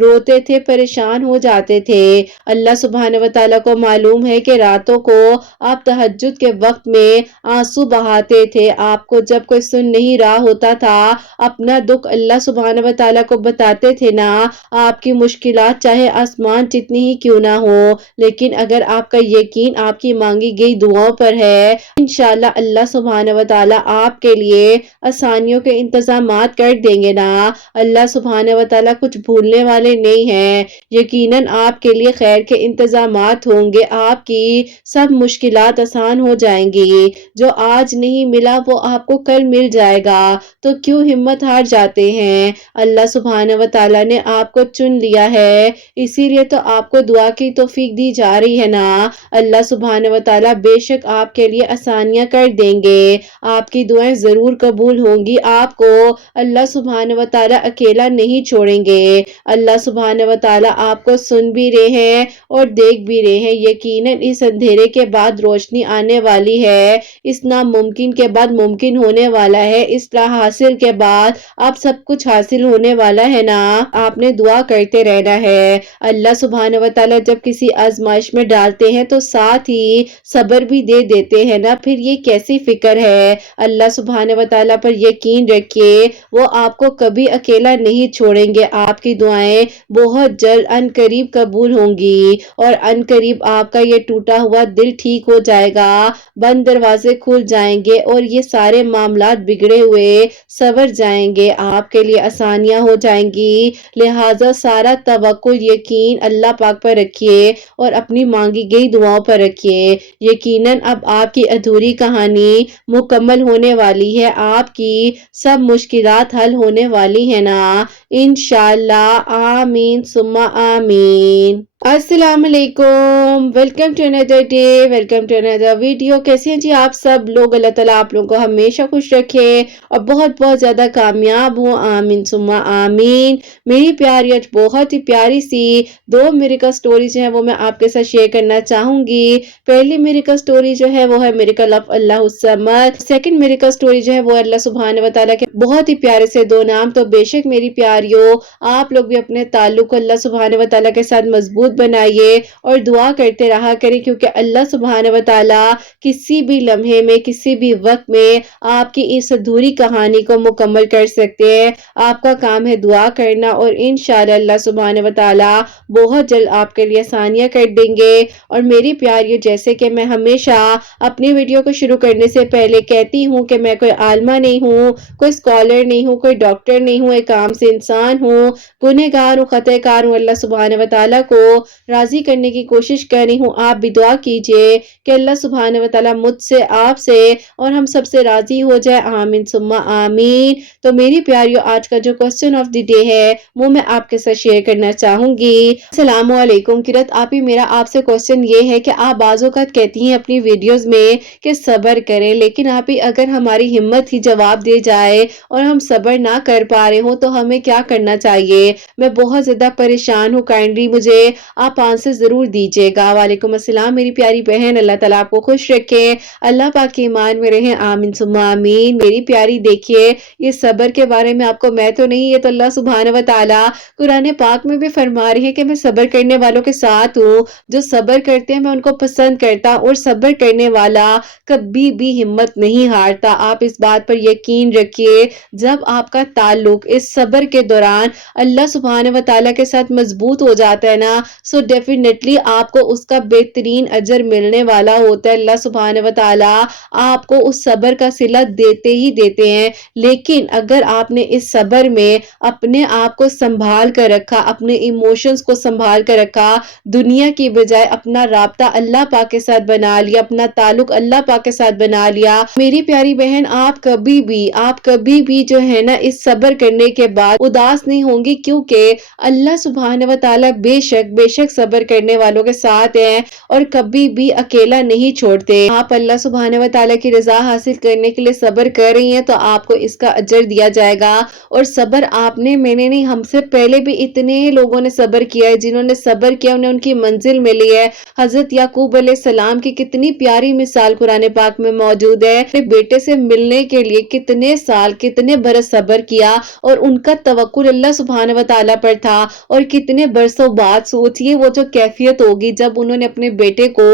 روتے تھے، پریشان ہو جاتے تھے۔ اللہ سبحانہ و تعالیٰ کو معلوم ہے کہ راتوں کو آپ تہجد کے وقت میں آنسو بہاتے تھے۔ آپ کو جب کوئی سن نہیں رہا ہوتا تھا، اپنا دکھ اللہ سبحانہ و تعالیٰ کو بتاتے تھے نا۔ آپ کی مشکلات چاہے آسمان جتنی ہی کیوں نہ ہو، لیکن اگر آپ کا یقین آپ کی مانگی گئی دعاؤں پر ہے، انشاءاللہ اللہ سبحانہ و تعالیٰ آپ کے لیے آسانیوں کے انتظامات کر دیں گے نا۔ اللہ سبحانہ و تعالیٰ کچھ بھولنے والے نہیں ہیں۔ یقیناً آپ کے لیے خیر کے انتظامات ہوں گے، آپ کی سب مشکلات آسان ہو جائیں گی۔ جو آج نہیں ملا وہ آپ کو کل مل جائے گا، تو کیوں ہمت ہار جاتے ہیں؟ اللہ سبحانہ و تعالیٰ نے آپ کو چن لیا ہے، اسی لیے تو آپ کو دعا کی توفیق دی جا رہی ہے نا۔ اللہ سبحانہ و تعالیٰ بے شک آپ کے لیے آسانیاں کر دیں گے، آپ کی دعائیں ضرور قبول ہوں گی۔ آپ کو اللہ سبحانہ و تعالیٰ اکیلا نہیں چھوڑیں گے۔ اللہ سبحانہ و تعالیٰ آپ کو سن بھی رہے ہیں اور دیکھ بھی رہے ہیں۔ یقیناً اس اندھیرے کے بعد روشنی آنے والی ہے، اس ناممکن کے بعد ممکن ہونے والا ہے، اس لا حاصل کے بعد آپ سب کچھ حاصل ہونے والا ہے نا۔ آپ نے دعا کرتے رہنا ہے۔ اللہ سبحانہ و تعالیٰ جب کسی آزمائش میں ڈالتے ہیں تو ساتھ ہی صبر بھی دے دیتے ہیں نا، پھر یہ کیسی فکر ہے؟ اللہ سبحانہ و تعالیٰ پر یقین رکھیے، وہ آپ کو کبھی اکیلا نہیں چھوڑیں گے۔ آپ کی دعائیں بہت جلد ان قریب قبول ہوں گی، اور ان قریب آپ کا یہ ٹوٹا ہوا دل ٹھیک ہو جائے گا، بند دروازے کھل جائیں گے، اور یہ سارے معاملات بگڑے ہوئے سنور جائیں گے، آپ کے لیے آسانیاں ہو جائیں گی۔ لہٰذا سارا توکل یقین اللہ پاک پر رکھیے اور اپنی مانگی گئی دعاؤں پر رکھیے۔ یقیناً اب آپ کی ادھوری کہانی مکمل ہونے والی ہے، آپ کی سب مشکلات حل ہونے والی ہے نا، انشاءاللہ۔ آمین ثم آمین۔ السلام علیکم، ویلکم ٹو اندر ڈے، ویلکم ٹو اندر ویڈیو۔ کیسے ہیں جی آپ سب لوگ؟ اللہ تعالیٰ آپ لوگوں کو ہمیشہ خوش رکھے اور بہت بہت زیادہ کامیاب ہوں، آمین ثم آمین۔ میری پیاری آج بہت ہی پیاری سی 2 میریکل سٹوریز ہیں، وہ میں آپ کے ساتھ شیئر کرنا چاہوں گی۔ پہلی میریکل سٹوری جو ہے وہ ہے miracle of Allah al Samad. Second miracle story جو ہے وہ اللہ سبحانہ و تعالیٰ کے بہت ہی پیارے سے 2 نام۔ تو بے شک میری پیاریوں، آپ لوگ بھی اپنے تعلق کو اللہ سبحانہ و تعالیٰ کے ساتھ مضبوط بنائیے اور دعا کرتے رہا کریں، کیونکہ اللہ سبحانہ و تعالیٰ کسی بھی لمحے میں، کسی بھی وقت میں آپ کی اس ادھوری کہانی کو مکمل کر سکتے ہیں۔ آپ کا کام ہے دعا کرنا، اور انشاءاللہ اللہ سبحانہ و تعالیٰ بہت جلد آپ کے لیے آسانیاں کر دیں گے۔ اور میری پیاریوں، جیسے کہ میں ہمیشہ اپنی ویڈیو کو شروع کرنے سے پہلے کہتی ہوں کہ میں کوئی عالمہ نہیں ہوں، کوئی اسکالر نہیں ہوں، کوئی ڈاکٹر نہیں ہوں، ایک عام سے انسان ہوں، گنہگار ہوں، خطا کار ہوں۔ اللہ سبحانہ و تعالیٰ کو راضی کرنے کی کوشش کر رہی ہوں۔ آپ بھی دعا کیجئے کہ اللہ سبحانہ و تعالیٰ مجھ سے، آپ سے اور ہم سب سے راضی ہو جائے، آمین ثم آمین۔ تو میری پیاریوں، آج کا جو کوسچن آف دی ڈے ہے وہ میں آپ کے ساتھ شیئر کرنا چاہوں گی۔ السلام علیکم کرت آپ ہی، میرا آپ سے کوسچن یہ ہے کہ آپ بعض اوقات کہتی ہیں اپنی ویڈیوز میں کہ صبر کریں، لیکن آپ ہی اگر ہماری ہمت ہی جواب دے جائے اور ہم صبر نہ کر پا رہے ہوں تو ہمیں کیا کرنا چاہیے؟ میں بہت زیادہ پریشان ہوں، کائنڈلی مجھے آپ آنسر ضرور دیجیے گا۔ وعلیکم السلام میری پیاری بہن، اللہ تعالیٰ آپ کو خوش رکھے، اللہ پاک کے ایمان میں رہیں، آمین ثم آمین۔ میری پیاری دیکھیے، یہ صبر کے بارے میں آپ کو میں تو نہیں، یہ تو اللہ سبحانہ و تعالیٰ قرآن پاک میں بھی فرما رہی ہے کہ میں صبر کرنے والوں کے ساتھ ہوں، جو صبر کرتے ہیں میں ان کو پسند کرتا، اور صبر کرنے والا کبھی بھی ہمت نہیں ہارتا۔ آپ اس بات پر یقین رکھیے، جب آپ کا تعلق اس صبر کے دوران اللہ سبحانہ و تعالیٰ کے ساتھ مضبوط ہو جاتا ہے نا، سو ڈیفینیٹلی آپ کو اس کا بہترین اجر ملنے والا ہوتا ہے۔ اللہ سبحانہ و تعالیٰ آپ کو اس صبر کا صلہ دیتے ہی دیتے ہیں، لیکن اگر آپ نے اس صبر میں اپنے آپ کو سنبھال کر رکھا، اپنے ایموشنز کو سنبھال کر رکھا، دنیا کی بجائے اپنا رابطہ اللہ پاک کے ساتھ بنا لیا، اپنا تعلق اللہ پاک کے ساتھ بنا لیا، میری پیاری بہن، آپ کبھی بھی جو ہے نا اس صبر کرنے کے بعد اداس نہیں ہوں گی، کیونکہ اللہ سبحانہ و تعالیٰ بے بے شک صبر کرنے والوں کے ساتھ ہیں اور کبھی بھی اکیلا نہیں چھوڑتے۔ آپ اللہ سبحانہ و تعالیٰ کی رضا حاصل کرنے کے لیے صبر کر رہی ہیں تو آپ کو اس کا اجر دیا جائے گا۔ اور صبر آپ نے، میں نے نہیں، ہم سے پہلے بھی اتنے لوگوں نے صبر کیا ہے، جنہوں نے صبر کیا انہیں ان کی منزل ملی ہے۔ حضرت یعقوب علیہ السلام کی کتنی پیاری مثال قرآن پاک میں موجود ہے، اپنے بیٹے سے ملنے کے لیے کتنے سال، کتنے برس صبر کیا اور ان کا توکل اللہ سبحانہ و تعالیٰ پر تھا، اور کتنے برسوں بعد سوچئے وہ جو کیفیت ہوگی جب انہوں نے اپنے بیٹے کو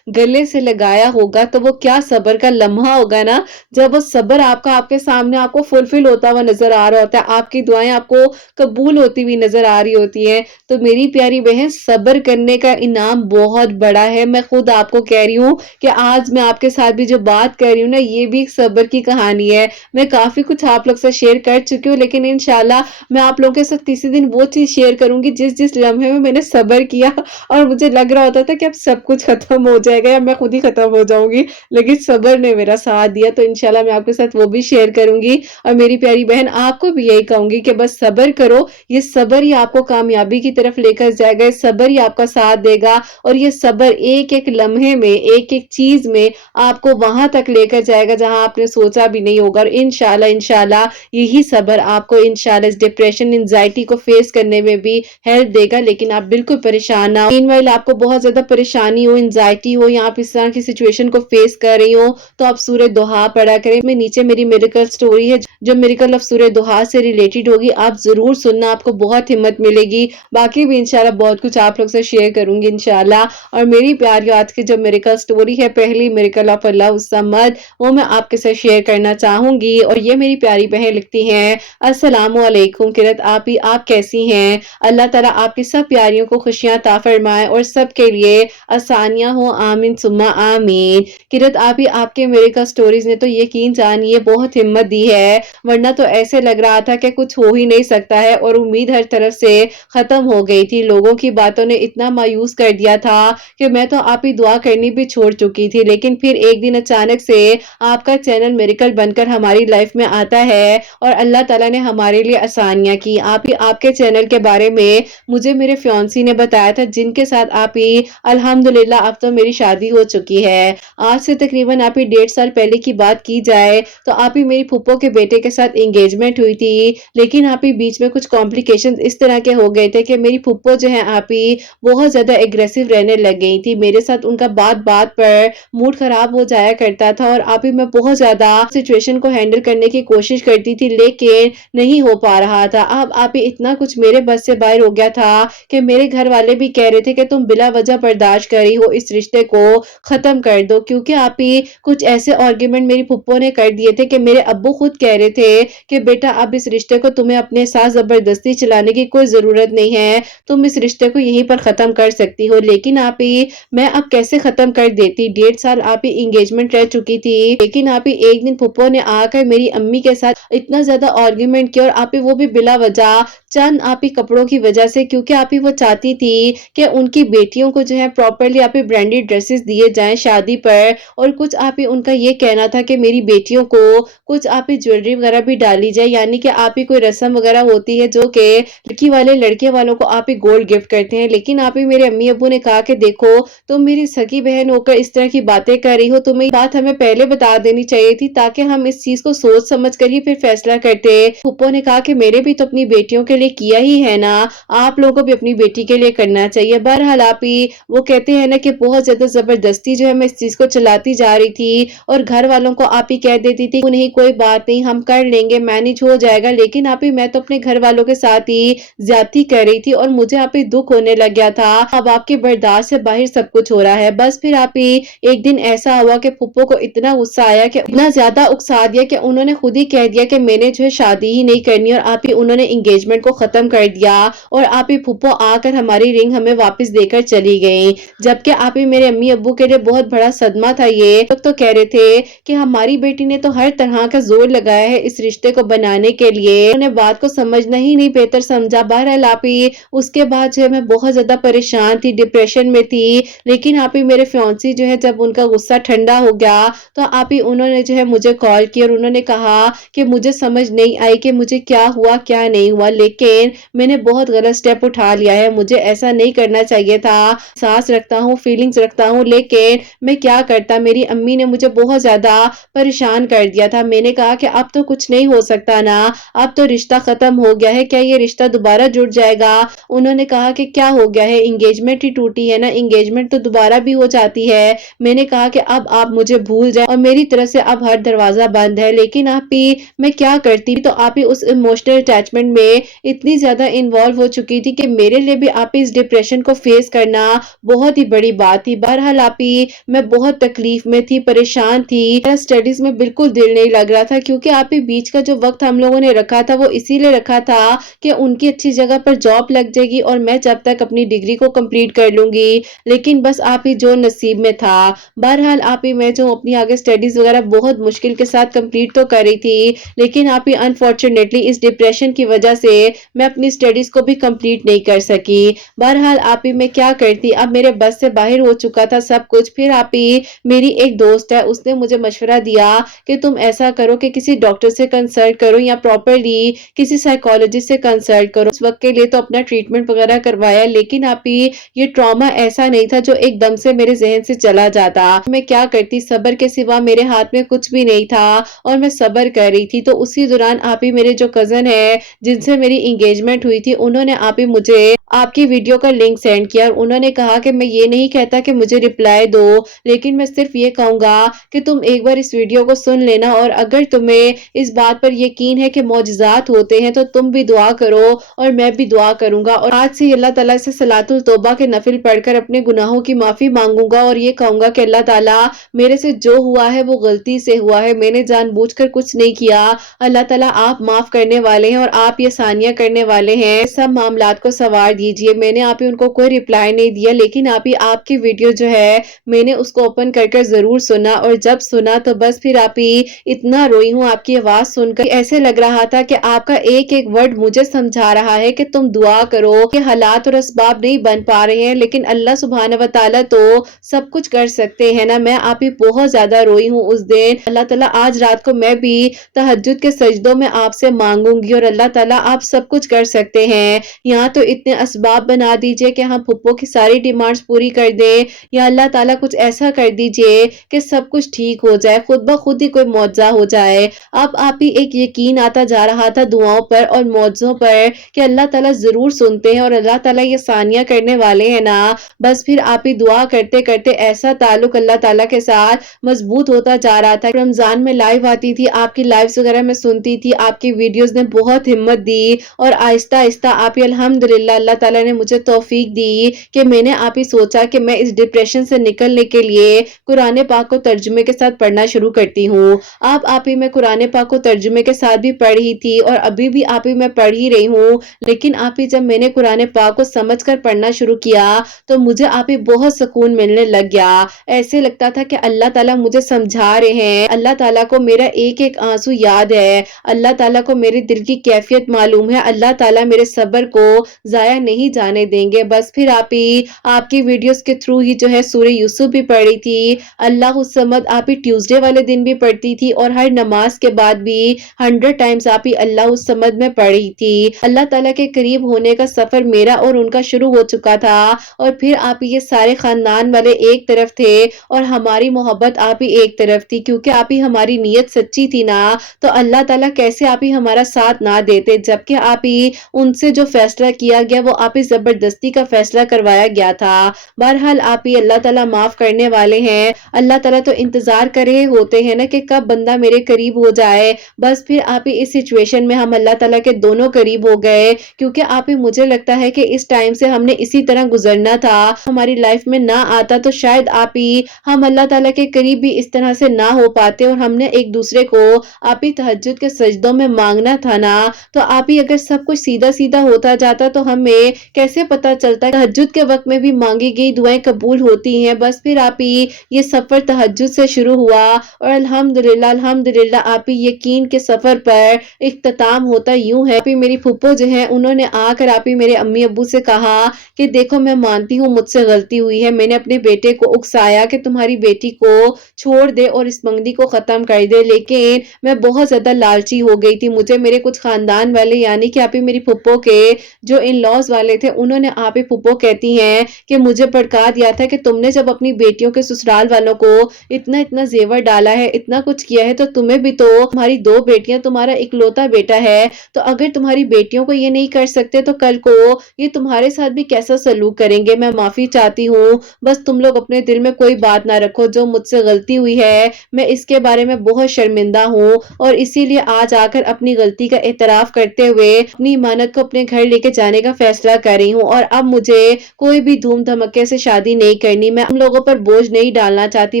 گلے سے لگایا ہوگا، تو وہ کیا صبر کا لمحہ ہوگا نا، جب وہ صبر آپ کا آپ کے سامنے آپ کو فلفل ہوتا ہوا نظر آ رہا ہوتا ہے، آپ کی دعائیں آپ کو قبول ہوتی ہوئی نظر آ رہی ہوتی ہیں۔ تو میری پیاری بہن، صبر کرنے کا انعام بہت بڑا ہے۔ میں خود آپ کو کہہ رہی ہوں کہ آج میں آپ کے ساتھ بھی جو بات کر رہی ہوں نا، یہ بھی ایک صبر کی کہانی ہے۔ میں کافی کچھ آپ لوگ سے شیئر کر چکی ہوں، لیکن انشاءاللہ میں آپ لوگوں کے ساتھ کسی دن وہ چیز شیئر کروں گی جس لمحے میں نے صبر کیا اور مجھے لگ رہا ہوتا تھا کہ اب سب کچھ ختم ہو جائے گا یا میں خود ہی ختم ہو جاؤں گی، لیکن صبر نے میرا ساتھ دیا۔ تو انشاءاللہ میں آپ کے ساتھ وہ بھی شیئر کروں گی، اور میری پیاری بہن آپ کو بھی یہی کہوں گی کہ بس صبر کرو، یہ صبر ہی آپ کو کامیابی کی طرف لے کر جائے گا، یہ صبر ہی آپ کا ساتھ دے گا، اور یہ صبر ایک ایک لمحے میں، ایک ایک چیز میں آپ کو وہاں تک لے کر جائے گا جہاں آپ نے سوچا بھی نہیں ہوگا۔ اور انشاءاللہ یہی صبر آپ کو انشاءاللہ اس ڈپریشن، انزائٹی کو فیس کرنے میں بھی ہیلپ دے گا۔ لیکن آپ بالکل پریشان نہ ہو، مین وائل آپ کو بہت زیادہ پریشانی ہو، انزائٹی ہو، یا آپ اس طرح کی سچویشن کو فیس کر رہی ہو، تو آپ سورہ دہا پڑھا کریں۔ میں نیچے میری میریکل سٹوری ہے جو میریکل آف سورہ دہا سے ریلیٹڈ ہوگی، آپ ضرور سننا، آپ کو بہت ہمت ملے گی۔ باقی بھی انشاءاللہ بہت کچھ آپ لوگ سے شیئر کروں گی انشاءاللہ۔ اور میری پیاری آج کی جو میریکل سٹوری ہے، پہلی میریکل آف اللہ الصمد، وہ میں آپ کے ساتھ شیئر کرنا چاہوں گی۔ اور یہ میری پیاری بہن لکھتی ہیں، السلام علیکم قرت آپ کیسی ہیں؟ اللہ تعالیٰ آپ کی سب پیاریوں کو خوشیاں عطا فرمائے اور سب کے لیے آسانیاں ہوں، آمین ثم آمین۔ قرت آپ کے میریکل سٹوریز نے تو یقین جانیے بہت ہمت دی ہے، ورنہ تو ایسے لگ رہا تھا کہ کچھ ہو ہی نہیں سکتا ہے، اور امید ہر طرف سے ختم ہو گئی تھی۔ لوگوں کی باتوں نے اتنا مایوس کر دیا تھا کہ میں تو آپ ہی دعا کرنی بھی چھوڑ چکی تھی، لیکن پھر ایک دن اچانک سے آپ کا چینل میریکل بن کر ہماری لائف میں آتا ہے، اور اللہ تعالیٰ نے ہمارے لیے آسانیاں کی۔ آپ کے چینل کے بارے میں مجھے میرے فیونسی نے بتایا تھا، جن کے ساتھ آپ ہی الحمدللہ اب تو میری شادی ہو چکی ہے۔ آج سے تقریباً آپ ہی 1.5 سال پہلے کی بات کی جائے تو آپ ہی میری پھپھو کے بیٹے کے ساتھ انگیجمنٹ ہوئی تھی، لیکن آپ ہی بیچ میں کچھ کمپلیکیشن اس طرح کے ہو گئے تھے کہ میری پھپھو جو ہے آپ ہی بہت زیادہ ایگریسو رہنے لگ گئی تھی میرے ساتھ، ان کا بات بات پر موڈ خراب ہو جایا کرتا تھا، اور آپ ہی میں بہت زیادہ سچویشن کو ہینڈل کرنے کی کوشش کرتی تھی، لیکن نہیں ہو پا رہا تھا۔ اب آپ ہی اتنا کچھ میرے بس سے باہر ہو گیا تھا کہ میرے گھر والے بھی کہہ رہے تھے کہ تم بلا وجہ برداشت کر رہی ہو، اس رشتے کو ختم کر دو، کیونکہ آپ ہی کچھ ایسے آرگیومنٹ میری پھپھو نے کر دیے تھے کہ میرے ابو خود کہہ رہے تھے کہ بیٹا اب اس رشتے کو تمہیں اپنے ساتھ زبردستی چلانے کی کوئی ضرورت نہیں ہے، تم اس رشتے کو یہیں پر ختم کر سکتی ہو۔ لیکن آپ ہی میں اب کیسے ختم کر دیتی، 1.5 سال آپ ہی انگیجمنٹ رہ چکی تھی، لیکن آپ ہی ایک دن پھپھو نے آ کر میری امی کے ساتھ اتنا زیادہ آرگیومنٹ کیا، اور آپ ہی وہ بھی بلا وجہ چند آپ ہی کپڑوں کی وجہ سے، کیونکہ آپ ہی وہ چاہتی تھی کہ ان کی بیٹیوں کو جو ہے پراپرلی آپ ہی برانڈیڈ ڈریسز دیے جائیں شادی پر، اور کچھ آپ ہی ان کا یہ کہنا تھا کہ میری بیٹیوں کو کچھ آپ ہی جویلری وغیرہ بھی ڈالی جائے، یعنی کہ آپ ہی کوئی رسم وغیرہ ہوتی ہے جو کہ لڑکی والے لڑکے والوں کو آپ ہی گولڈ گفٹ کرتے ہیں۔ لیکن آپ ہی میرے امی ابو نے کہا کہ دیکھو تم میری سکی بہن ہو کر اس طرح کی باتیں کر رہی ہو، تمہیں یہ بات ہمیں پہلے بتا دینی چاہیے تھی تاکہ ہم اس چیز کو سوچ سمجھ کر ہی پھر فیصلہ کرتے۔ پھپھو نے کہا کہ میرے بھی تو اپنی بیٹیوں کے لیے کیا ہی ہے نا، آپ لوگوں کو بھی اپنی بیٹی کے لیے کرنا چاہیے۔ بہرحال آپ ہی وہ کہتے ہیں نا کہ بہت زیادہ زبردستی جو ہے میں اس چیز کو چلاتی جا رہی تھی، اور گھر والوں کو آپ ہی کہہ دیتی تھی نہیں کوئی بات نہیں ہم کر لیں گے، مینج ہو جائے گا، لیکن آپ ہی میں تو اپنے گھر والوں کے ساتھ ہی زیادتی کر رہی تھی، اور مجھے آپ ہی دکھ ہونے لگ گیا تھا۔ اب آپ کے برداشت سے باہر سب کچھ ہو رہا ہے۔ بس پھر آپ ہی ایک دن ایسا ہوا کہ پھپھو کو اتنا غصہ آیا کہ اتنا زیادہ اکسا دیا کہ انہوں نے خود ہی کہہ دیا کہ میں نے جو ہے شادی ہی نہیں کرنی، اور آپ ہی انہوں نے انگیجمنٹ کو ختم کر دیا، اور آپ ہی پھپھو آ کر ہماری رنگ ہمیں واپس دے کر چلی گئی، جبکہ آپ ہی میرے امی ابو کے لیے بہت بڑا صدمہ تھا۔ یہ لوگ تو کہہ رہے تھے کہ ہماری بیٹی نے تو ہر طرح کا زور لگایا ہے اس رشتے کو بنانے کے لیے، انہوں نے بات کو سمجھنا ہی نہیں بہتر سمجھا۔ بہرحال آپ ہی اس کے بعد جو ہے میں بہت زیادہ پریشان تھی، ڈپریشن میں تھی، لیکن آپ ہی میرے فیونسی جو ہے جب ان کا غصہ ٹھنڈا ہو گیا تو آپ ہی انہوں نے جو ہے مجھے کال کی، اور انہوں نے کہا کہ مجھے سمجھ نہیں آئی کہ مجھے کیا ہوا کیا نہیں ہوا، لیکن میں نے بہت غلط سٹیپ اٹھا لیا ہے، مجھے ایسا نہیں کرنا چاہیے تھا، احساس رکھتا ہوں، فیلنگز رکھتا ہوں، لیکن میں کیا کرتا، میری امی نے مجھے بہت زیادہ پریشان کر دیا تھا۔ میں نے کہا کہ اب تو کچھ نہیں ہو سکتا نا، اب تو رشتہ ختم ہو گیا ہے، کیا یہ رشتہ دوبارہ جڑ جائے گا؟ انہوں نے کہا کہ کیا ہو گیا ہے، انگیجمنٹ ہی ٹوٹی ہے نا، انگیجمنٹ تو دوبارہ بھی ہو جاتی ہے۔ میں نے کہا کہ اب آپ مجھے بھول جائیں اور میری طرف سے اب ہر دروازہ بند ہے، لیکن آپ ہی میں کیا کرتی، تو آپ ہی اس ایموشنل اٹیچمنٹ میں اتنی زیادہ انوالو ہو چکی تھی کہ میرے لیے بھی آپ ہی اس ڈپریشن کو فیس کرنا بہت ہی بڑی بات تھی۔ بہرحال آپ ہی میں بہت تکلیف میں تھی، پریشان تھی، اسٹڈیز میں بالکل دل نہیں لگ رہا تھا، کیونکہ آپ ہی بیچ کا جو وقت ہم لوگوں نے رکھا تھا وہ اسی لیے رکھا تھا کہ ان کی اچھی جگہ پر جاب لگ جائے گی اور میں جب تک اپنی ڈگری کو کمپلیٹ کر لوں گی، لیکن بس آپ ہی جو نصیب میں تھا۔ بہرحال آپ ہی میں جو اپنی آگے اسٹڈیز وغیرہ بہت مشکل کے ساتھ کمپلیٹ تو کر رہی تھی، لیکن آپ ہی انفارچونیٹلی اس ڈپریشن کی وجہ سے میں اپنی اسٹڈیز کو بھی کمپلیٹ نہیں کر سکی۔ بہرحال آپ ہی میں کیا کرتی، اب میرے بس سے باہر ہو چکا تھا سب کچھ۔ پھر آپ ہی میری ایک دوست ہے، اس نے مجھے مشورہ دیا کہ تم ایسا کرو کہ کسی ڈاکٹر سے کنسلٹ کرو یا پراپرلی کسی سائیکالوجسٹ سے کنسلٹ کرو۔ اس وقت کے لیے تو اپنا ٹریٹمنٹ وغیرہ کروایا، لیکن آپ ہی یہ ٹراما ایسا نہیں تھا جو ایک دم سے میرے ذہن سے چلا جاتا۔ میں کیا کرتی، صبر کے سوا میرے ہاتھ میں کچھ بھی نہیں تھا اور میں صبر کر رہی تھی۔ تو اسی دوران آپ ہی میرے جو کزن ہے جن سے میری انگیجمنٹ ہوئی تھی، انہوں نے آپ ہی مجھے آپ کی ویڈیو کا لنک سینڈ کیا اور انہوں نے کہا کہ میں یہ نہیں کہتا کہ مجھے رپلائی دو، لیکن میں صرف یہ کہوں گا کہ تم ایک بار اس ویڈیو کو سن لینا، اور اگر تمہیں اس بات پر یقین ہے کہ معجزات ہوتے ہیں تو تم بھی دعا کرو اور میں بھی دعا کروں گا، اور آج سے اللہ تعالیٰ سے صلاۃ التوبہ کے نفل پڑھ کر اپنے گناہوں کی معافی مانگوں گا اور یہ کہوں گا کہ اللہ تعالیٰ میرے سے جو ہوا ہے وہ غلطی سے ہوا ہے، میں نے جان بوجھ کر کچھ نہیں کیا، اللہ تعالیٰ آپ معاف کرنے والے ہیں اور آپ یہ ثانیہ کرنے والے ہیں، سب معاملات کو سنوار دیجئے۔ میں نے آپ ہی ان کو کوئی رپلائی نہیں دیا، لیکن آپ کی ویڈیو جو ہے میں نے اس کو اوپن کر کر ضرور سنا، اور جب سنا تو بس پھر آپ ہی اتنا روئی ہوں آپ کی آواز سن کر، ایسے لگ رہا تھا کہ آپ کا ایک ایک ورڈ مجھے سمجھا رہا ہے کہ تم دعا کرو، کہ حالات اور اسباب نہیں بن پا رہے ہیں لیکن اللہ سبحانہ و تعالیٰ تو سب کچھ کر سکتے ہیں نا۔ میں آپ ہی بہت زیادہ روئی ہوں اس دن۔ اللہ تعالیٰ آج رات کو میں بھی تہجد کے سجدوں میں آپ سے مانگوں گی، اور اللہ تعالیٰ آپ سب کچھ کر سکتے ہیں، یہاں تو اتنے اسباب بنا دیجئے کہ ہم پھپھو کی ساری ڈیمانڈز پوری کر دیں، یا اللہ تعالیٰ کچھ ایسا کر دیجئے کہ سب کچھ ٹھیک ہو جائے، خود بخود ہی کوئی معجزہ ہو جائے۔ اب آپ ہی ایک یقین آتا جا رہا تھا دعاؤں پر اور معجزوں پر کہ اللہ تعالیٰ ضرور سنتے ہیں اور اللہ تعالیٰ یہ ثانیہ کرنے والے ہیں نا۔ بس پھر آپ ہی دعا کرتے کرتے ایسا تعلق اللہ تعالیٰ کے ساتھ مضبوط ہوتا جا رہا تھا۔ رمضان میں لائیو آتی تھی، آپ کی لائیوز وغیرہ میں سنتی تھی، آپ کی ویڈیوز نے بہت ہمت دی، اور آہستہ آہستہ آپ ہی الحمدللہ اللہ تعالیٰ نے مجھے توفیق دی کہ میں نے آپ ہی سوچا کہ میں اس ڈپریشن سے نکلنے کے لیے قرآن پاک کو ترجمے کے ساتھ پڑھنا شروع کرتی ہوں۔ آپ ہی میں قرآن پاک کو ترجمے کے ساتھ بھی پڑھی تھی اور ابھی بھی آپ ہی میں پڑھ ہی رہی ہوں، لیکن آپ ہی جب میں نے قرآن پاک کو سمجھ کر پڑھنا شروع کیا تو مجھے آپ ہی بہت سکون ملنے لگ گیا۔ ایسے لگتا تھا کہ اللہ تعالیٰ مجھے سمجھا رہے ہیں، اللہ تعالیٰ کو میرا ایک ایک آنسو یاد ہے، اللہ تعالیٰ کو میرے دل کی کیفیت معلوم ہے، اللہ تعالیٰ میرے صبر کو ضائع نہیں جانے دیں گے۔ بس پھر آپ ہی آپ کی ویڈیوز کے تھرو ہی جو ہے سورہ یوسف بھی پڑھی تھی، اللہ الصمد آپ ہی ٹیوزڈے والے دن بھی پڑھتی تھی، اور ہر نماز کے بعد بھی 100 ٹائمز آپ ہی اللہ الصمد میں پڑھی تھی۔ اللہ تعالیٰ کے قریب ہونے کا سفر میرا اور ان کا شروع ہو چکا تھا، اور پھر آپ یہ سارے خاندان والے ایک طرف تھے اور ہماری محبت آپ ہی ایک طرف تھی، کیونکہ آپ ہی ہماری نیت سچی تھی نا، تو اللہ تعالیٰ کیسے آپ ہی ہمارا ساتھ نہ دیتے، جبکہ آپ ہی ان سے جو فیصلہ کیا گیا وہ آپ ہی زبردستی کا فیصلہ کروایا گیا تھا۔ بہرحال آپ ہی اللہ تعالیٰ معاف کرنے والے ہیں، اللہ تعالیٰ تو انتظار کر رہے ہوتے ہیں نا کہ کب بندہ میرے قریب ہو جائے۔ بس پھر آپ ہی اس سچویشن میں ہم اللہ تعالیٰ کے دونوں قریب ہو گئے، کیونکہ آپ ہی مجھے لگتا ہے کہ اس ٹائم سے ہم نے اسی طرح گزرنا تھا، ہماری لائف میں نہ آتا تو شاید آپ ہی ہم اللہ تعالیٰ کے قریب بھی اس طرح سے نہ ہو پاتے، اور ہم نے ایک دوسرے کو آپ ہی تہجد کے سجدوں میں مانگنا تھا نا۔ تو آپ ہی اگر سب کچھ سیدھا سیدھا ہوتا جاتا تو ہمیں کیسے پتا چلتا تہجد کے وقت میں بھی مانگی گئی دعائیں قبول ہوتی ہیں۔ بس پھر آپ ہی یہ سفر تہجد سے شروع ہوا، اور الحمدللہ آپ ہی یقین کے سفر پر اختتام ہوتا یوں ہے۔ آپ ہی میری پھپھو جو ہیں انہوں نے آ کر آپ ہی میرے امی ابو سے کہا کہ دیکھو میں مانتی ہوں مجھ سے غلطی ہوئی ہے، میں نے اپنے بیٹے کو اکسایا کہ تمہاری بیٹی کو چھوڑ دے اور اس منگنی کو ختم کر دے، لیکن میں بہت زیادہ لالچی ہو گئی تھی، مجھے میرے کچھ خاندان والے یعنی کہ آپ ہی میری پھپھو کے جو ان لاز والے تھے انہوں نے آپ ہی پھپھو کہتی ہیں کہ مجھے بھڑکا دیا تھا کہ تم نے جب اپنی بیٹیوں کے سسرال والوں کو اتنا زیور ڈالا ہے، اتنا کچھ کیا ہے، تو تمہیں بھی تو تمہاری 2 بیٹیاں، تمہارا اکلوتا بیٹا ہے، تو اگر تمہاری بیٹیوں کو یہ نہیں کر سکتے تو کل کو یہ تمہارے ساتھ بھی کیسا سلوک کریں گے۔ میں معافی چاہتی ہوں، بس تم لوگ اپنے دل میں کوئی بات نہ رکھو، جو مجھ سے غلطی ہوئی ہے میں اس کے بارے میں بہت شرمندہ ہوں، اور اسی لیے آج آ کر اپنی غلطی کا اعتراف کرتے ہوئے اپنی امانت کو اپنے گھر لے کے جانے کا فیصلہ کر رہی ہوں، اور اب مجھے کوئی بھی دھوم دھمکے سے شادی نہیں کرنی، میں ہم لوگوں پر بوجھ نہیں ڈالنا چاہتی،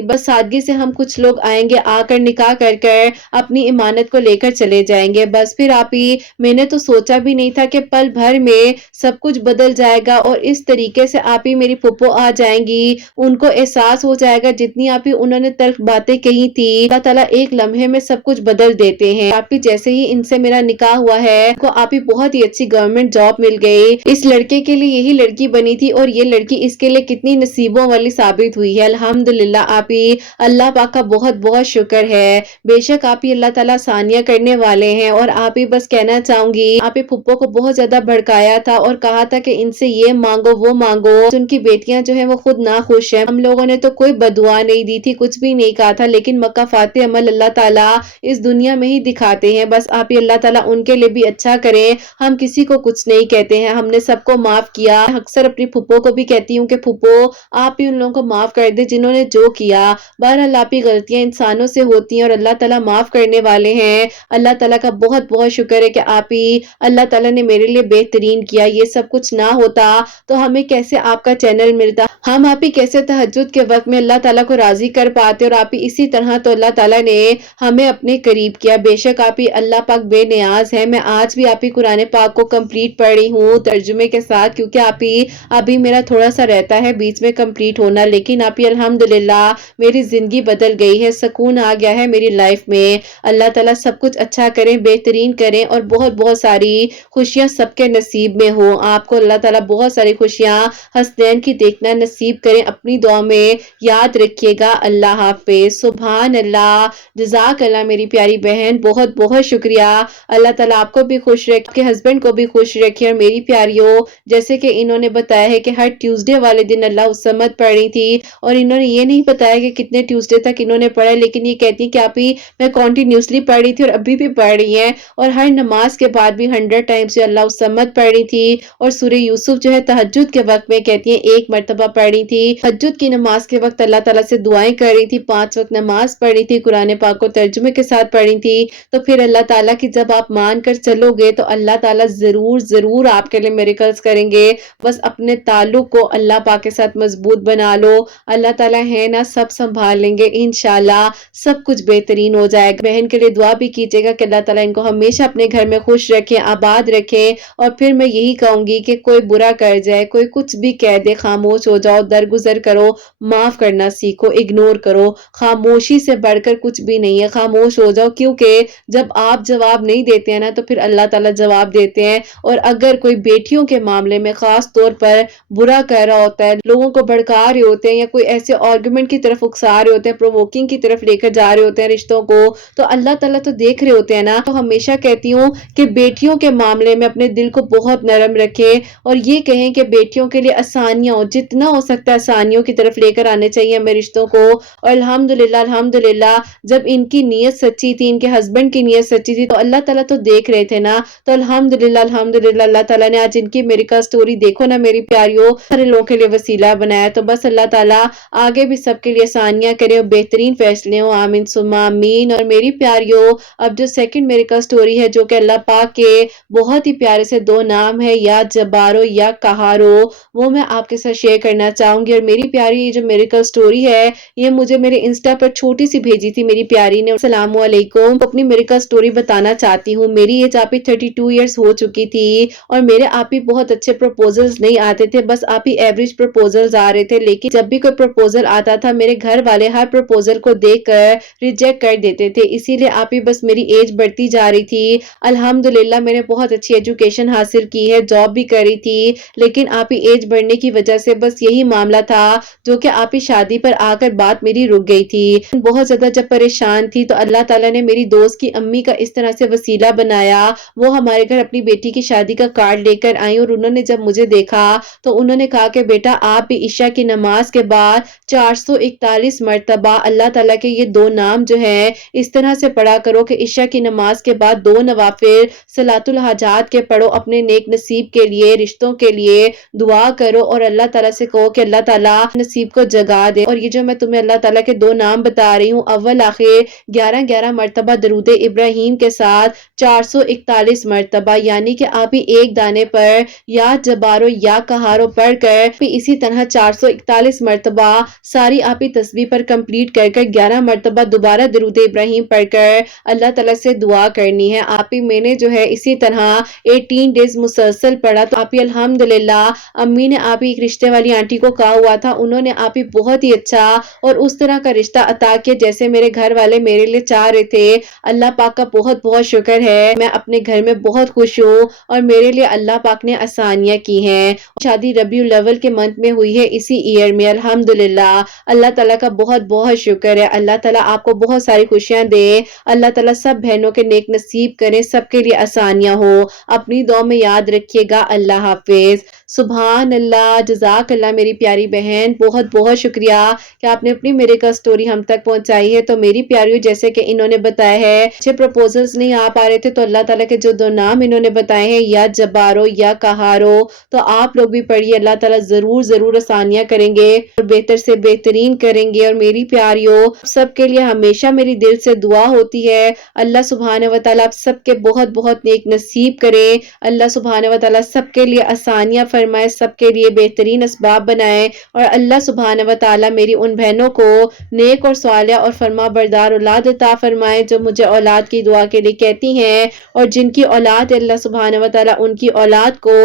بس سادگی سے ہم کچھ لوگ آئیں گے، آ کر نکاح کر کر اپنی امانت کو لے کر چلے جائیں گے، بس پھر آپ ہی میں نے تو سوچا بھی نہیں تھا کہ پل بھر میں سب کچھ بدل جائے گا، اور اس طریقے سے آپ ہی میری پھپھو آ جائیں گی، ان کو احساس ہو جائے گا جتنی آپ ہی انہوں نے تلخ باتیں کہی تھی، اللہ تعالیٰ ایک لمحے میں سب کچھ بدل دیتے ہیں۔ آپ ہی جیسے ہی ان سے میرا نکاح ہوا ہے، ان کو آپ ہی بہت ہی اچھی گورنمنٹ جاب مل گئی، اس لڑکے کے لیے یہی لڑکی بنی تھی، اور یہ لڑکی اس کے لیے کتنی نصیبوں والی ثابت ہوئی ہے۔ الحمدللہ آپ ہی اللہ پاک کا بہت بہت شکر ہے، بے شک آپ ہی اللہ تعالیٰ ثانیہ کرنے والے ہیں، اور آپ ہی بس کہنا چاہوں گی، آپ ہی پھپھو کو بہت زیادہ بھڑکایا تھا اور کہا تھا کہ ان سے یہ مانگو وہ مانگو، ان کی بیٹیاں جو ہیں وہ خود ناخوش ہیں، ہم لوگوں نے تو کوئی بدعا نہیں دی تھی، کچھ بھی نہیں کہا تھا، لیکن مکافات عمل اللہ تعالیٰ اس دنیا میں ہی دکھاتے ہیں، بس آپ ہی اللہ تعالیٰ ان کے لیے بھی اچھا کرے، ہم کسی کو کچھ نہیں کہتے ہیں، ہم نے سب کو معاف کیا، اکثر اپنی پھپھو کو بھی کہتی ہوں کہ پھپھو آپ بھی ان لوگوں کو معاف کر دے جنہوں نے جو کیا، بہرحال آپ ہی غلطیاں انسانوں سے ہوتی ہیں اور اللہ تعالیٰ معاف کرنے والے ہیں، اللہ تعالیٰ کا بہت بہت شکر ہے کہ آپ ہی اللہ تعالیٰ نے میرے لیے بہترین کیا، یہ سب کچھ نہ ہوتا تو ہمیں کیسے آپ کا چینل ملتا، ہم آپ ہی کیسے تہجد کے وقت میں اللہ تعالیٰ کو راضی کر پاتے، اور آپ ہی اسی طرح تو اللہ تعالیٰ نے ہمیں اپنے قریب کیا، بے شک آپ ہی اللہ پاک بے نیاز ہے، میں آج بھی آپ ہی قرآن پاک کو کمپلیٹ پڑھ رہی ہوں ترجمے کے ساتھ، کیونکہ آپ ہی ابھی میرا تھوڑا سا رہتا ہے بیچ میں کمپلیٹ ہونا، لیکن آپ ہی الحمدللہ میری زندگی بدل گئی ہے، سکون آ گیا ہے میری لائف میں، اللہ تعالیٰ سب کچھ اچھا کریں، بہترین کریں، اور بہت بہت ساری خوشیاں سب کے نصیب میں ہوں، آپ کو اللہ تعالیٰ بہت ساری خوشیاں حسنین کی دیکھنا نصیب کریں، اپنی دعا میں یاد رکھیے گا، اللہ حافظ، سبحان اللہ، جزاک اللہ میری پیاری بہن، بہت بہت شکریہ، اللہ تعالیٰ آپ کو بھی خوش رکھے، آپ کے ہسبینڈ کو بھی خوش رکھے، اور میری پیاریوں جیسے کہ انہوں نے بتایا ہے کہ ہر ٹیوزڈے والے دن اللہ الصمد پڑھ رہی تھی، اور انہوں نے یہ نہیں بتایا کہ کتنے ٹیوزڈے تک انہوں نے پڑھا، لیکن یہ کہتی کہ آپ ہی میں کنٹینیوسلی پڑھ رہی تھی اور ابھی بھی پڑھ رہی ہیں، اور ہر نماز کے بعد بھی 100 ٹائمز جو اللہ الصمد پڑھ رہی تھی، اور سورہ یوسف جو ہے تہجد کے وقت میں کہتی ہیں 1 مرتبہ پڑھ رہی تھی، تہجد کی نماز کے وقت اللہ تعالیٰ سے دعائیں کر رہی تھی، 5 وقت نماز پڑھ رہی تھی، قرآن پاک کو ترجمے کے ساتھ پڑھ رہی تھی، تو پھر اللہ تعالیٰ کی جب آپ مان کر چلو گے تو اللہ تعالیٰ ضرور آپ کے لیے میریکلز کریں گے، بس اپنے تعلق کو اللہ پاک کے ساتھ مضبوط بنا لو، اللہ تعالیٰ ہے نا سب سنبھال لیں گے، انشاءاللہ سب کچھ بہترین ہو جائے گا۔ بہن کے لیے دعا بھی کیجیے گا کہ اللہ تعالیٰ ان کو ہمیشہ اپنے گھر میں خوش رکھے، آباد رکھے، اور پھر میں یہی کہوں گی کہ کوئی برا کر جائے، کوئی کچھ بھی کہہ دے، خاموش ہو جاؤ، درگزر کرو، معاف کرنا سیکھو، اگنور کرو، خاموشی سے بڑھ کر کچھ بھی نہیں ہے، خاموش ہو جاؤ، کیونکہ جب آپ جواب نہیں دیتے ہیں نا تو پھر اللہ تعالیٰ جواب دیتے ہیں، اور اگر کوئی بیٹیوں کے معاملے میں خاص طور پر برا کہہ رہا ہوتا ہے، لوگوں کو بھڑکا رہے ہوتے ہیں، یا کوئی ایسے آرگومنٹ کی طرف اکسا رہے ہوتے ہیں، پرووکنگ کی طرف لے کر جا رہے ہوتے ہیں رشتوں کو، تو اللہ تعالیٰ تو دیکھ رہے ہوتے ہیں نا، تو ہمیشہ کہتی ہوں کہ بیٹیوں کے معاملے میں اپنے دل کو بہت نرم رکھے، اور یہ کہیں کہ بیٹیوں کے لیے آسانیاں ہو، جتنا ہو سکتا ہے آسانیوں کی طرف لے کر آنے چاہیے ہمیں رشتوں کو، اور الحمدللہ جب ان کی نیت سچی تھی، ان کے ہسبینڈ کی نیت سچی تھی، تو اللہ تعالیٰ تو دیکھ رہے تھے نا، تو الحمدللہ اللہ تعالیٰ نے آج ان کی میریکل سٹوری دیکھو نا میری پیاریوں، سارے لوگوں کے لیے وسیلہ بنایا، تو بس اللہ تعالیٰ آگے بھی سب کے لیے آسانیاں کرے اور بہترین فیصلے ہوں، آمین ثم آمین۔ اور میری پیاریوں اب جو سیکنڈ میریکل سٹوری ہے، جو کہ اللہ پاک کے بہت ہی پیارے سے 2 نام ہے، یا جبارو یا قہارو، وہ میں آپ کے ساتھ شیئر کرنا چاہوں گی۔ اور میری پیاری یہ جو میریکل سٹوری ہے، یہ مجھے میرے انسٹا پر چھوٹی سی بھیجی تھی میری پیاری نے، السلام علیکم، اپنی میریکل سٹوری بتانا چاہتی ہوں، میری ایج آپ ہی 32 ایئرس ہو چکی تھی، اور میرے آپ ہی بہت اچھے پروپوزلز نہیں آتے تھے، بس آپ ہی ایوریج پروپوزلز آ رہے تھے، لیکن جب بھی کوئی پروپوزل آتا تھا میرے گھر والے ہر پروپوزل کو دیکھ کر ریجیکٹ کر دیتے تھے، اسی لیے آپ ہی بس میری ایج بڑھتی جا رہی تھی، الحمدللہ میں نے بہت اچھی ایجوکیشن حاصل کی ہے، جاب بھی کری تھی، لیکن آپ ہی ایج بڑھنے کی وجہ سے بس یہی یہی معاملہ تھا جو کہ آپ کی شادی پر آ کر بات میری رک گئی تھی۔ بہت زیادہ جب پریشان تھی تو اللہ تعالیٰ نے میری دوست کی امی کا اس طرح سے وسیلہ بنایا، وہ ہمارے گھر اپنی بیٹی کی شادی کا کارڈ لے کر آئیں، اور انہوں نے جب مجھے دیکھا تو انہوں نے کہا کہ بیٹا آپ بھی عشاء کی نماز کے بعد 441 مرتبہ اللہ تعالیٰ کے یہ 2 نام جو ہیں اس طرح سے پڑھا کرو کہ عشاء کی نماز کے بعد 2 نوافل صلاۃ الحاجات کے پڑھو، اپنے نیک نصیب کے لیے، رشتوں کے لیے دعا کرو، اور اللہ تعالیٰ سے کہو کہ اللہ تعالیٰ نصیب کو جگا دے۔ اور یہ جو میں تمہیں اللہ تعالیٰ کے 2 نام بتا رہی ہوں، اول آخر 11 مرتبہ درود ابراہیم کے ساتھ 441 مرتبہ، یعنی کہ آپ ہی ایک دانے پر یا جبارو یا کہارو پڑھ کر اسی طرح 441 مرتبہ ساری آپ ہی تسبیح پر کمپلیٹ کر کر 11 مرتبہ دوبارہ درود ابراہیم پڑھ کر اللہ تعالیٰ سے دعا کرنی ہے۔ آپ ہی میں نے جو ہے اسی طرح 18 ڈیز مسلسل پڑھا، تو آپ ہی الحمدللہ امی نے آپ ہی ایک رشتے والی آنٹی کو کہا ہوا تھا، انہوں نے آپ ہی بہت ہی اچھا اور اس طرح کا رشتہ عطا کیا جیسے میرے گھر والے میرے لیے چاہ رہے تھے۔ اللہ پاک کا بہت بہت شکر ہے، میں اپنے گھر میں بہت خوش ہوں اور میرے لیے اللہ پاک نے آسانیاں کی ہیں۔ شادی ربیع الاول کے منتھ میں ہوئی ہے، اسی ایئر میں، الحمدللہ اللہ تعالیٰ کا بہت بہت شکر ہے۔ اللہ تعالیٰ آپ کو بہت ساری خوشیاں دے، اللہ تعالیٰ سب بہنوں کے نیک نصیب کرے، سب کے لیے آسانیاں ہو۔ اپنی دعا میں یاد رکھیے گا۔ اللہ حافظ۔ سبحان اللہ، جزاک اللہ میری پیاری بہن، بہت بہت شکریہ کہ آپ نے اپنی میریکل سٹوری ہم تک پہنچائی ہے۔ تو میری پیاریوں، جیسے کہ انہوں نے بتایا ہے اچھے پروپوزلز نہیں آ پا رہے تھے، تو اللہ تعالیٰ کے جو 2 نام انہوں نے بتائے ہیں، یا جبارو یا کہارو، تو آپ لوگ بھی پڑھیے، اللہ تعالیٰ ضرور ضرور آسانیاں کریں گے اور بہتر سے بہترین کریں گے۔ اور میری پیاریوں، سب کے لیے ہمیشہ میری دل سے دعا ہوتی ہے، اللہ سبحانہ و تعالیٰ آپ سب کے بہت بہت نیک نصیب کرے، اللہ سبحانہ و تعالیٰ سب کے لیے آسانیاں فرمائے، سب کے لیے بہترین اسباب بنائے، اور اللہ سبحانہ و تعالیٰ میری ان بہنوں کو نیک اور صالح اور فرما بردار اولاد عطا فرمائے جو مجھے اولاد کی دعا کے لیے کہتی ہیں، اور جن کی اولاد اللہ سبحانہ و تعالیٰ ان کی اولاد کو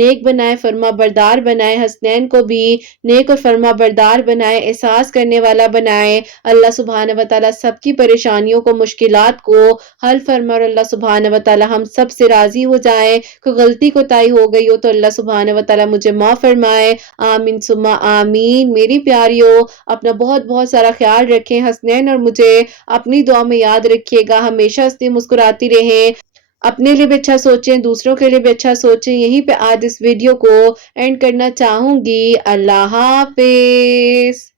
نیک بنائے، فرما بردار بنائے، حسنین کو بھی نیک اور فرما بردار بنائے، احساس کرنے والا بنائے۔ اللہ سبحانہ و تعالیٰ سب کی پریشانیوں کو، مشکلات کو حل فرمائے، اور اللہ سبحانہ و تعالیٰ ہم سب سے راضی ہو جائے۔ کوئی غلطی کوتاہی ہو گئی ہو تو اللہ سبحانہ و تعالیٰ مجھے معاف فرمائے، آمین ثم آمین۔ میری پیاریوں، اپنا بہت بہت سارا خیال رکھیں، حسنین اور مجھے اپنی دعا میں یاد رکھیے گا، ہمیشہ ہنستی مسکراتی رہیں، اپنے لیے بھی اچھا سوچیں، دوسروں کے لیے بھی اچھا سوچیں۔ یہیں پہ آج اس ویڈیو کو اینڈ کرنا چاہوں گی۔ اللہ حافظ۔